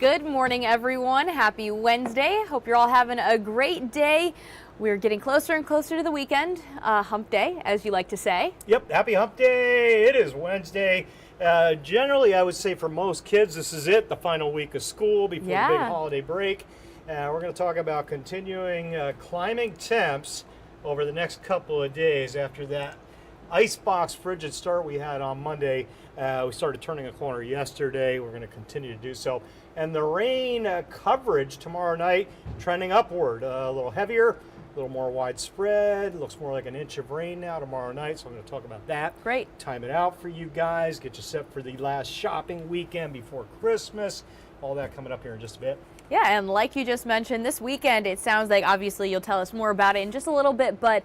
Good morning, everyone. Happy Wednesday. Hope you're all having a great day. We're getting closer and closer to the weekend, hump day, as you like to say. Yep, happy hump day. It is Wednesday. Generally, I would say for most kids, this is it, the final week of school before the big holiday break. We're going to talk about continuing climbing temps over the next couple of days after that icebox frigid start we had on Monday. We started turning a corner yesterday. We're going to continue to do so. And the rain coverage tomorrow night trending upward, a little heavier, a little more widespread. Looks more like an inch of rain now tomorrow night, so I'm going to talk about that. Great. Time it out for you guys. Get you set for the last shopping weekend before Christmas. All that coming up here in just a bit. Yeah, and like you just mentioned, this weekend, it sounds like, obviously you'll tell us more about it in just a little bit, but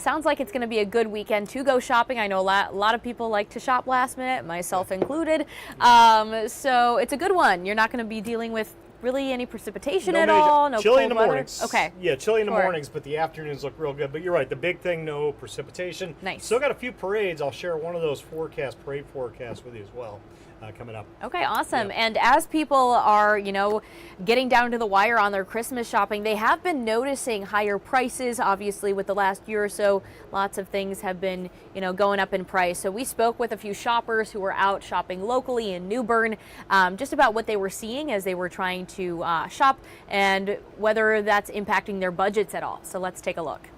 sounds like it's going to be a good weekend to go shopping. I know a lot of people like to shop last minute, myself included. So it's a good one. You're not going to be dealing with really any precipitation at all. No chilly in the weather. mornings. Okay. Yeah, chilly in the mornings, but the afternoons look real good. But you're right, the big thing, no precipitation. Nice. Still got a few parades. I'll share one of those parade forecasts with you as well coming up. Okay, awesome. Yeah. And as people are, getting down to the wire on their Christmas shopping, they have been noticing higher prices. Obviously, with the last year or so, lots of things have been, going up in price. So we spoke with a few shoppers who were out shopping locally in New Bern, just about what they were seeing as they were trying to shop and whether that's impacting their budgets at all. So let's take a look.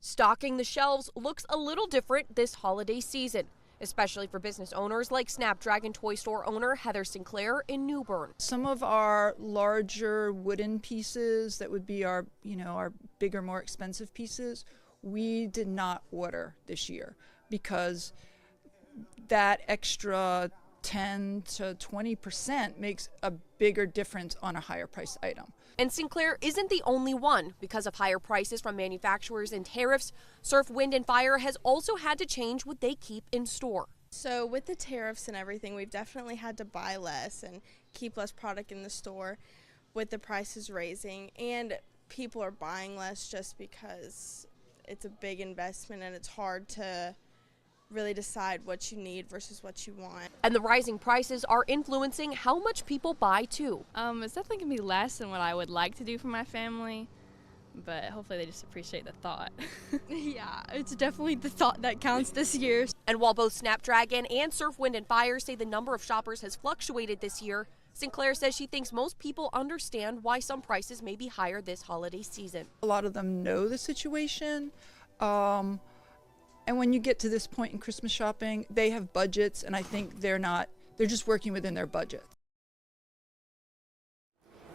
Stocking the shelves looks a little different this holiday season, especially for business owners like Snapdragon toy store owner Heather Sinclair in New Bern. Some of our larger wooden pieces that would be our, our bigger, more expensive pieces, we did not order this year because that extra 10 to 20% makes a bigger difference on a higher priced item. And Sinclair isn't the only one. Because of higher prices from manufacturers and tariffs, Surf, Wind and Fire has also had to change what they keep in store. So with the tariffs and everything, we've definitely had to buy less and keep less product in the store with the prices raising. And people are buying less just because it's a big investment and it's hard to really decide what you need versus what you want. And the rising prices are influencing how much people buy too. It's definitely going to be less than what I would like to do for my family, but hopefully they just appreciate the thought. Yeah, it's definitely the thought that counts this year. And while both Snapdragon and Surf, Wind and Fire say the number of shoppers has fluctuated this year, Sinclair says she thinks most people understand why some prices may be higher this holiday season. A lot of them know the situation. And when you get to this point in Christmas shopping, they have budgets, and I think they're just working within their budget.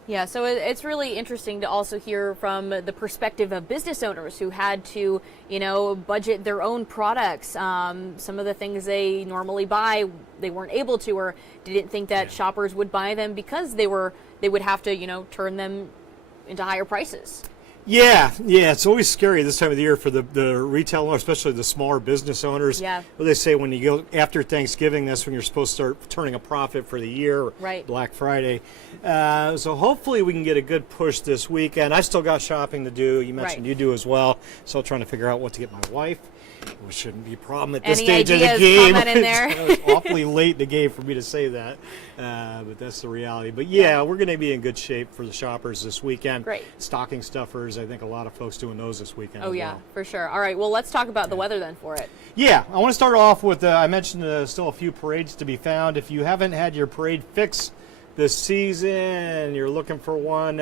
Yeah, so it's really interesting to also hear from the perspective of business owners who had to, budget their own products. Some of the things they normally buy, they weren't able to, or didn't think that shoppers would buy them because they would have to, turn them into higher prices. Yeah, it's always scary this time of the year for the retail owners, especially the smaller business owners. Yeah. Well, they say when you go after Thanksgiving, that's when you're supposed to start turning a profit for the year, right. Black Friday. So hopefully we can get a good push this weekend. I still got shopping to do. You mentioned you do as well. Still trying to figure out what to get my wife, which shouldn't be a problem at this stage of the game. Comment in there? It's awfully late in the game for me to say that, but that's the reality. But yeah, we're going to be in good shape for the shoppers this weekend. Great. Stocking stuffers, I think a lot of folks doing those this weekend. Oh, as yeah, well. for sure. All right, well, let's talk about the weather then for it. Yeah, I want to start off with, I mentioned still a few parades to be found. If you haven't had your parade fix this season, you're looking for one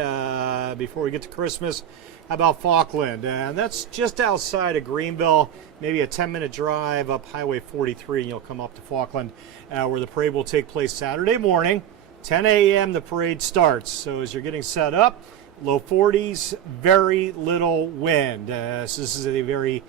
before we get to Christmas, how about Falkland? And that's just outside of Greenville, maybe a 10-minute drive up Highway 43, and you'll come up to Falkland, where the parade will take place Saturday morning. 10 a.m. the parade starts. So as you're getting set up, low 40s, very little wind. So this is a very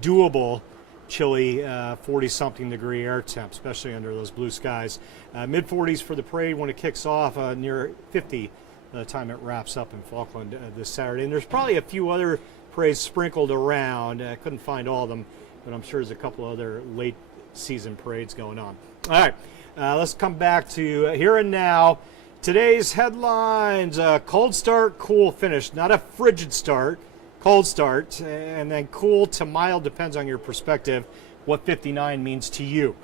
doable, chilly 40-something degree air temp, especially under those blue skies. Mid-40s for the parade when it kicks off, near 50 by the time it wraps up in Falkland this Saturday. And there's probably a few other parades sprinkled around. I couldn't find all of them, but I'm sure there's a couple other late season parades going on. All right, let's come back to here and now. Today's headlines, cold start, cool finish. Not a frigid start, cold start, and then cool to mild, depends on your perspective. what 59 means to you.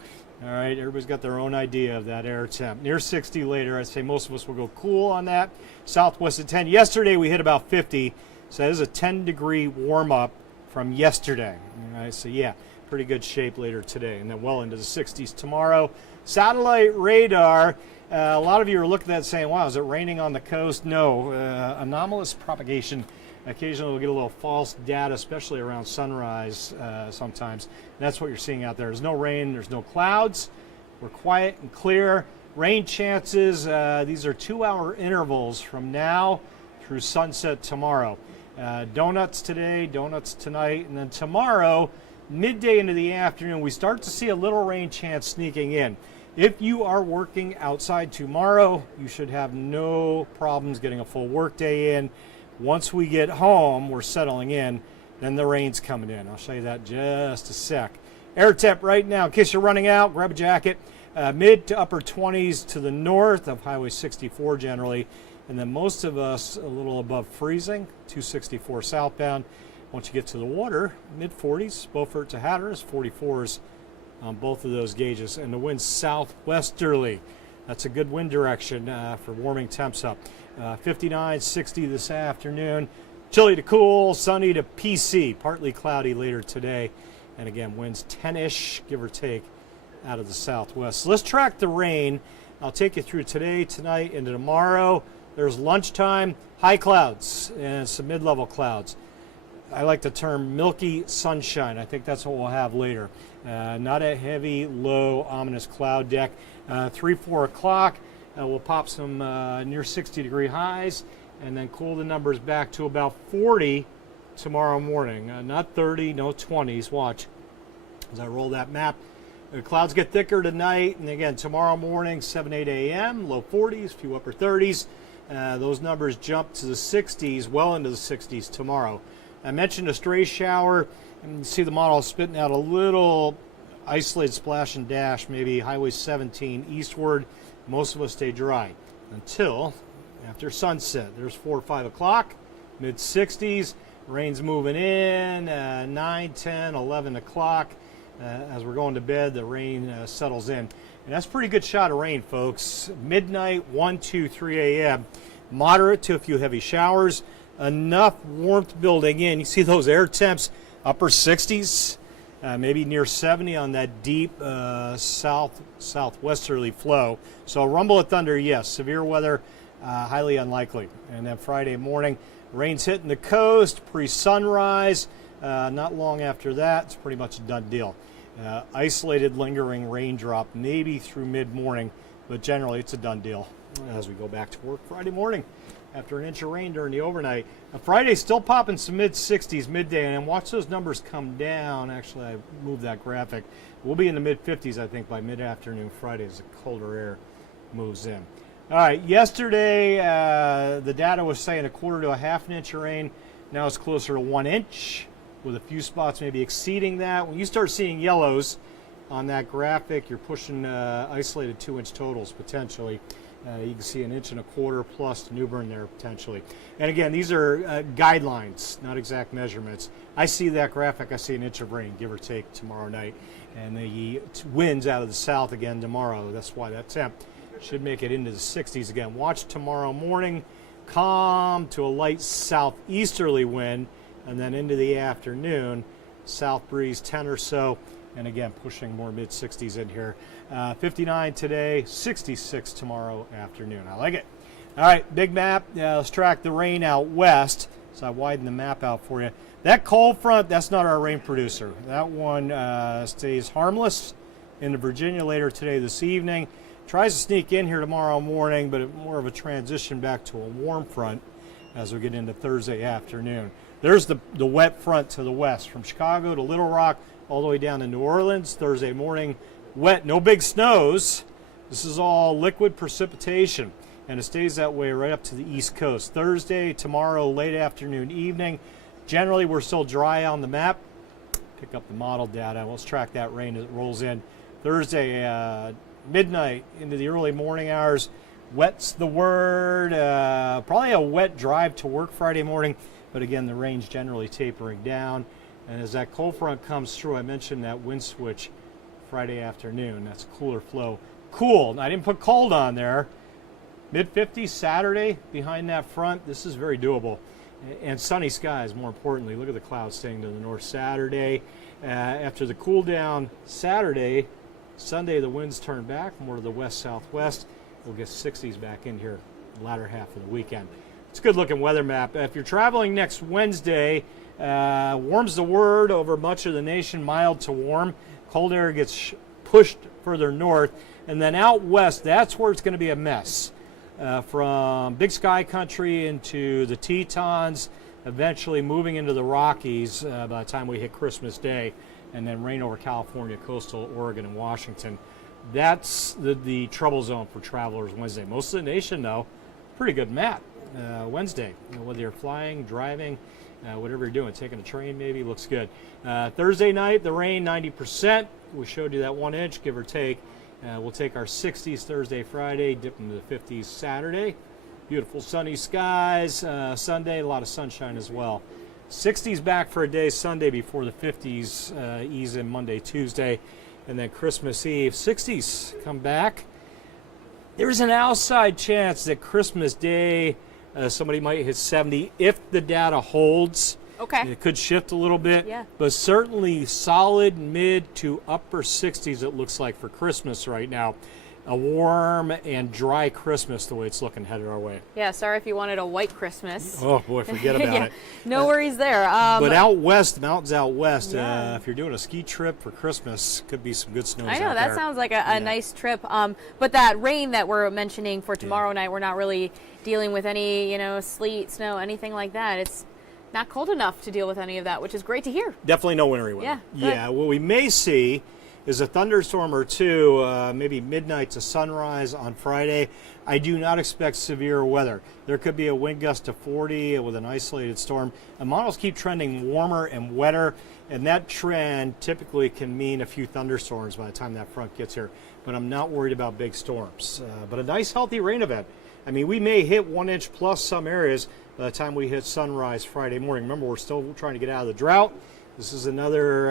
All right, everybody's got their own idea of that air temp. Near 60 later. I'd say most of us will go cool on that. Southwest at 10. Yesterday we hit about 50, so that is a 10-degree warm-up from yesterday. All right, so yeah, pretty good shape later today, and then well into the 60s tomorrow. Satellite radar. A lot of you are looking at that saying, wow, is it raining on the coast? No, anomalous propagation. Occasionally we'll get a little false data, especially around sunrise sometimes. And that's what you're seeing out there. There's no rain, there's no clouds. We're quiet and clear. Rain chances, these are 2-hour intervals from now through sunset tomorrow. Donuts today, donuts tonight, and then tomorrow, midday into the afternoon, we start to see a little rain chance sneaking in. If you are working outside tomorrow, you should have no problems getting a full work day in. Once we get home, we're settling in, then the rain's coming in. I'll show you that in just a sec. Air temp right now, in case you're running out, grab a jacket. Mid to upper 20s to the north of Highway 64 generally, and then most of us a little above freezing, 264 southbound. Once you get to the water, mid 40s, Beaufort to Hatteras, 44s on both of those gauges, and the wind southwesterly. That's a good wind direction for warming temps up. 59, 60 this afternoon. Chilly to cool, sunny to PC, partly cloudy later today. And again, winds 10-ish, give or take, out of the southwest. So let's track the rain. I'll take you through today, tonight, into tomorrow. There's lunchtime, high clouds and some mid-level clouds. I like the term milky sunshine. I think that's what we'll have later. Not a heavy, low, ominous cloud deck. 3, 4 o'clock, we'll pop some near 60-degree highs and then cool the numbers back to about 40 tomorrow morning. Not 30, no 20s. Watch as I roll that map. The clouds get thicker tonight, and again, tomorrow morning, 7, 8 a.m., low 40s, few upper 30s. Those numbers jump to the 60s, well into the 60s tomorrow. I mentioned a stray shower, and you see the model spitting out a little isolated splash and dash, maybe Highway 17 eastward. Most of us stay dry until after sunset. There's 4 or 5 o'clock, mid 60s. Rain's moving in, 9, 10, 11 o'clock. As we're going to bed, the rain settles in. And that's a pretty good shot of rain, folks. Midnight, 1, 2, 3 a.m. Moderate to a few heavy showers. Enough warmth building in. You see those air temps, upper 60s, maybe near 70 on that deep southwesterly flow. So rumble of thunder, yes. Severe weather, highly unlikely. And then Friday morning, rain's hitting the coast pre-sunrise. Not long after that, it's pretty much a done deal. Isolated lingering raindrop maybe through mid-morning, but generally it's a done deal as we go back to work Friday morning after an inch of rain during the overnight. Friday's still popping some mid-60s midday, and watch those numbers come down. Actually, I moved that graphic. We'll be in the mid-50s, I think, by mid-afternoon Friday as the colder air moves in. All right, yesterday the data was saying 1/4 to 1/2 inch of rain. Now it's closer to 1 inch, with a few spots maybe exceeding that. When you start seeing yellows on that graphic, you're pushing isolated 2-inch totals potentially. You can see 1 1/4 inches plus to New Bern there potentially. And again, these are guidelines, not exact measurements. I see that graphic, I see 1 inch of rain, give or take, tomorrow night. And the winds out of the south again tomorrow. That's why that temp should make it into the 60s again. Watch tomorrow morning, calm to a light southeasterly wind, and then into the afternoon, south breeze 10 or so, and again pushing more mid-60s in here. 59 today, 66 tomorrow afternoon. I like it. All right, big map. Let's track the rain out west. So I widened the map out for you. That cold front, that's not our rain producer. That one stays harmless into Virginia later today, this evening. Tries to sneak in here tomorrow morning, but more of a transition back to a warm front as we get into Thursday afternoon. There's the wet front to the west, from Chicago to Little Rock, all the way down to New Orleans. Thursday morning, wet, no big snows. This is all liquid precipitation, and it stays that way right up to the East Coast. Thursday, tomorrow, late afternoon, evening. Generally, we're still dry on the map. Pick up the model data. Let's track that rain as it rolls in. Thursday, midnight into the early morning hours. Wet's the word. Probably a wet drive to work Friday morning, but again, the rain's generally tapering down. And as that cold front comes through, I mentioned that wind switch Friday afternoon. That's cooler flow. Cool. I didn't put cold on there. Mid-50s Saturday behind that front. This is very doable. And sunny skies, more importantly. Look at the clouds staying to the north Saturday. After the cool down Saturday, Sunday the winds turn back more to the west-southwest. We'll get 60s back in here the latter half of the weekend. It's a good-looking weather map. If you're traveling next Wednesday, warm's the word over much of the nation, mild to warm. Cold air gets pushed further north. And then out west, that's where it's going to be a mess. From Big Sky Country into the Tetons, eventually moving into the Rockies by the time we hit Christmas Day, and then rain over California, coastal Oregon, and Washington. That's the trouble zone for travelers Wednesday. Most of the nation, though, pretty good map Wednesday. Whether you're flying, driving, whatever you're doing, taking a train maybe, looks good. Thursday night, the rain, 90%. We showed you that 1 inch, give or take. We'll take our 60s Thursday, Friday, dip into the 50s Saturday. Beautiful sunny skies. Sunday, a lot of sunshine as well. 60s back for a day Sunday before the 50s ease in Monday, Tuesday, and then Christmas Eve. 60s come back. There's an outside chance that Christmas Day somebody might hit 70 if the data holds. Okay. It could shift a little bit, Yeah. but certainly solid mid to upper 60s it looks like for Christmas right now. A warm and dry Christmas the way it's looking headed our way. Yeah, sorry if you wanted a white Christmas. Oh boy, forget about Yeah, it. no worries there. But out west, the mountains out west, Yeah. if you're doing a ski trip for Christmas, could be some good snows I know, out that there. sounds like a nice trip. But that rain that we're mentioning for tomorrow night, we're not really dealing with any, sleet, snow, anything like that. It's not cold enough to deal with any of that, which is great to hear. Definitely no wintry weather. Yeah, good. Yeah, what we may see is a thunderstorm or two, maybe midnight to sunrise on Friday. I do not expect severe weather. There could be a wind gust to 40 with an isolated storm. And models keep trending warmer and wetter, and that trend typically can mean a few thunderstorms by the time that front gets here. But I'm not worried about big storms. But a nice healthy rain event. I mean, we may hit 1 inch plus some areas by the time we hit sunrise Friday morning. Remember, we're still trying to get out of the drought. This is another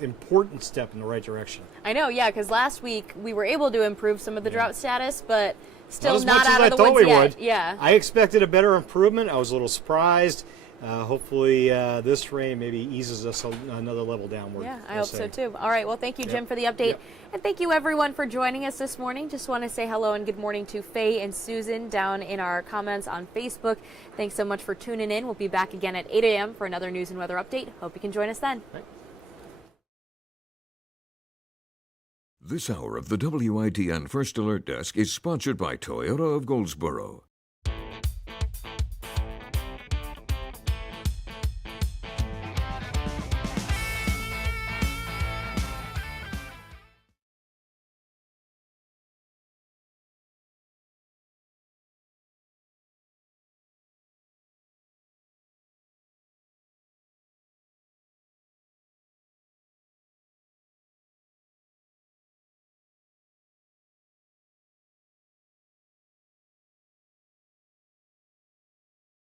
important step in the right direction. I know, yeah, because last week we were able to improve some of the drought status, but still as not much as out I of the thought woods we yet. would. Yeah. I expected a better improvement. I was a little surprised. Hopefully this rain maybe eases us another level downward. Yeah, I hope so too. All right, well, thank you, Jim, for the update. And thank you, everyone, for joining us this morning. Just want to say hello and good morning to Faye and Susan down in our comments on Facebook. Thanks so much for tuning in. We'll be back again at 8 a.m. for another news and weather update. Hope you can join us then. This hour of the WITN First Alert Desk is sponsored by Toyota of Goldsboro.